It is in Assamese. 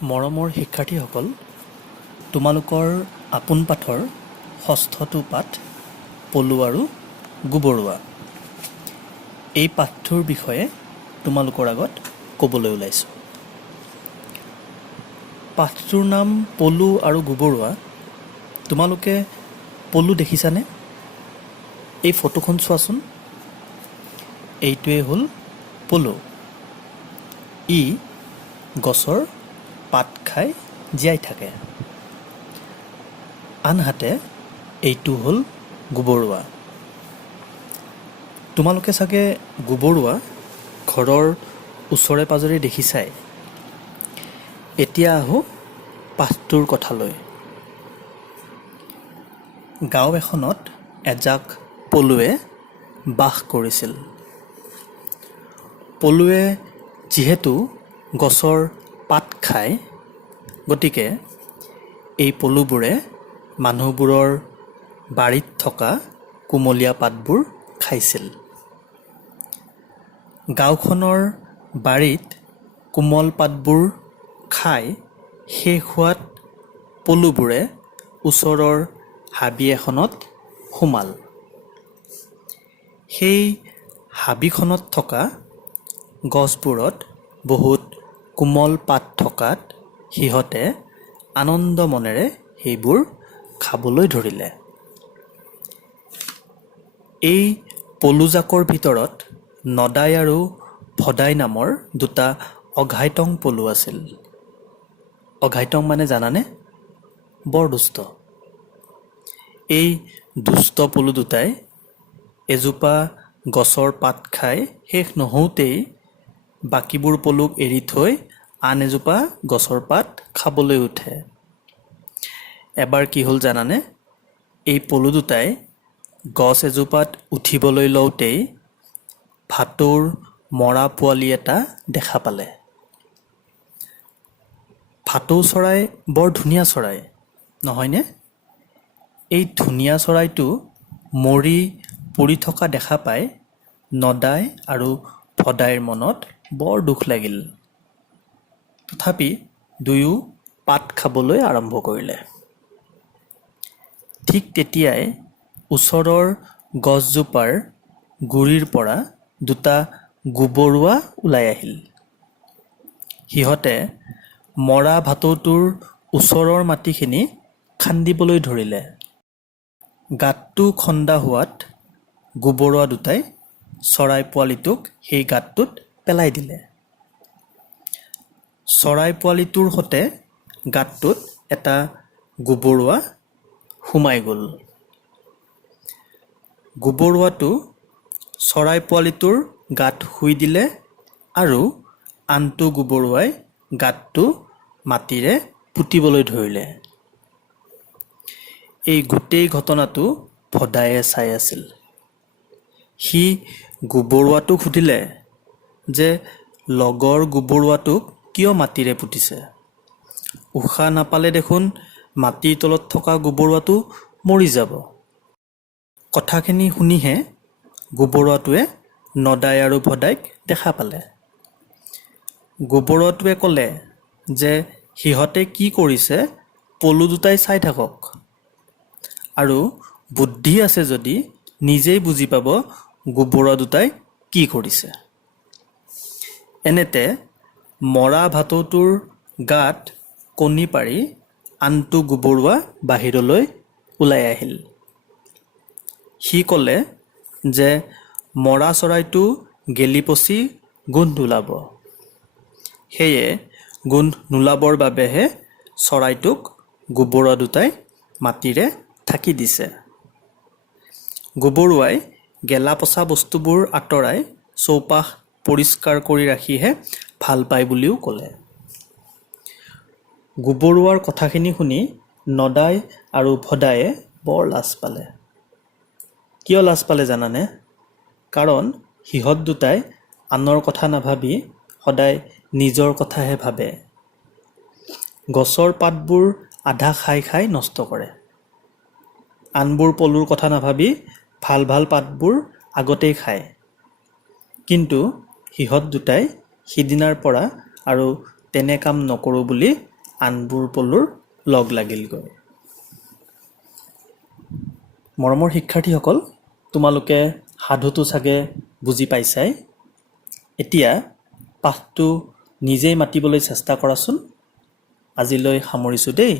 মৰমৰ শিক্ষাৰ্থীসকল, তোমালোকৰ আপোন পাঠৰ ষষ্ঠটো পাঠ পলু আৰু গোবৰুৱা। এই পাঠটোৰ বিষয়ে তোমালোকৰ আগত ক'বলৈ ওলাইছোঁ। পাঠটোৰ নাম পলু আৰু গোবৰুৱা। তোমালোকে পলু দেখিছানে? এই ফটোখন চোৱাচোন। এইটোৱেই হ'ল পলু। ই গছৰ পাত খাই জীয়াই থাকে। আনহাতে এইটো হ'ল গোবৰুৱা। তোমালোকে চাগে গোবৰুৱা ঘৰৰ ওচৰে পাজৰে দেখিছাই। এতিয়া আহোঁ পাঠটোৰ কথালৈ। গাঁও এখনত এজাক পলুৱে বাস কৰিছিল। পলুৱে যিহেতু গছৰ পাত খায়, গতিকে এই পলুবোৰে মানুহবোৰৰ বাৰীত থকা কুমলীয়া পাতবোৰ খাইছিল। গাঁওখনৰ বাৰীত কোমল পাতবোৰ খাই শেষ হোৱাত পলুবোৰে ওচৰৰ হাবি এখনত সোমাল। সেই হাবিখনত থকা গছবোৰত বহুত কোমল পাত থকাত সিহঁতে আনন্দ মনেৰে সেইবোৰ খাবলৈ ধৰিলে। এই পলুজাকৰ ভিতৰত নদাই আৰু ভদাই নামৰ দুটা অঘাইটং পলু আছিল। অঘাইটং মানে জানানে? বৰ দুষ্ট। এই দুষ্ট পলু দুটাই এজোপা গছৰ পাত খাই শেষ নহওঁতেই বাকীবোৰ পলুক এৰি থৈ আন এজোপা গছৰ পাত খাবলৈ উঠে। এবাৰ কি হ'ল জানানে? এই পলু দুটাই গছ এজোপাত উঠিবলৈ লওঁতেই ভাটৌৰ মৰা পোৱালি এটা দেখা পালে। ভাটৌ চৰাই বৰ ধুনীয়া চৰাই, নহয়নে? এই ধুনীয়া চৰাইটো মৰি পৰি থকা দেখা পাই নদাই আৰু ভদাইৰ মনত বৰ দুখ লাগিল। তথাপি দুয়ো পাত খাবলৈ আৰম্ভ কৰিলে। ঠিক তেতিয়াই ওচৰৰ গছজোপাৰ গুৰিৰ পৰা দুটা গোবৰুৱা ওলাই আহিল। সিহঁতে মৰা ভাটৌটোৰ ওচৰৰ মাটিখিনি খান্দিবলৈ ধৰিলে। গাঁতটো খন্দা হোৱাত গোবৰুৱা দুটাই চৰাই পোৱালিটোক সেই গাঁতটোত পেলাই দিলে। চৰাই পোৱালিটোৰ সতে গাঁতটোত এটা গোবৰুৱা সোমাই গ'ল। গোবৰুৱাটো চৰাই পোৱালিটোৰ গাত শুই দিলে আৰু আনটো গোবৰুৱাই গাঁতটো মাটিৰে পুতিবলৈ ধৰিলে। এই গোটেই ঘটনাটো ভদায়ে চাই আছিল। সি গোবৰুৱাটোক সুধিলে যে লগৰ গোবৰুৱাটোক কিয় মাটিৰে পুতিছে? উশাহ নাপালে দেখোন মাটিৰ তলত থকা গোবৰুৱাটো মৰি যাব। কথাখিনি শুনিহে গোবৰুৱাটোৱে নদাই আৰু ভদাইক দেখা পালে। গোবৰুৱাটোৱে ক'লে যে সিহঁতে কি কৰিছে পলু দুটাই চাই থাকক, আৰু বুদ্ধি আছে যদি নিজেই বুজি পাব গোবৰুৱা দুটাই কি কৰিছে। এনেতে মৰা ভাটৌটোৰ গাত কণী পাৰি আনটো গোবৰুৱা বাহিৰলৈ ওলাই আহিল। সি ক'লে যে মৰা চৰাইটো গেলি পচি গোন্ধ ওলাব। সেয়ে গোন্ধ নোলাবৰ বাবেহে চৰাইটোক গোবৰুৱা দুটাই মাটিৰে ঢাকি দিছে। গোবৰুৱাই গেলা পচা বস্তুবোৰ আঁতৰাই চৌপাশ পৰিষ্কাৰ কৰি ৰাখিহে ভাল পায় বুলিও ক'লে। গোবৰুৱাৰ কথাখিনি শুনি নদাই আৰু ভদায়ে বৰ লাজ পালে। কিয় লাজ পালে জানানে? কাৰণ সিহঁত দুটাই আনৰ কথা নাভাবি সদায় নিজৰ কথাহে ভাবে। গছৰ পাতবোৰ আধা খাই খাই নষ্ট কৰে। আনবোৰ পলুৰ কথা নাভাবি ভাল ভাল পাতবোৰ আগতেই খায়। কিন্তু সিহঁত দুটাই সিদিনাৰ পৰা আৰু তেনে কাম নকৰোঁ বুলি আনবোৰ পলুৰ লগ লাগিলগৈ। মৰমৰ শিক্ষাৰ্থীসকল, তোমালোকে সাধুটো চাগে বুজি পাইছাই। এতিয়া পাঠটো নিজেই মাতিবলৈ চেষ্টা কৰাচোন। আজিলৈ সামৰিছোঁ দেই।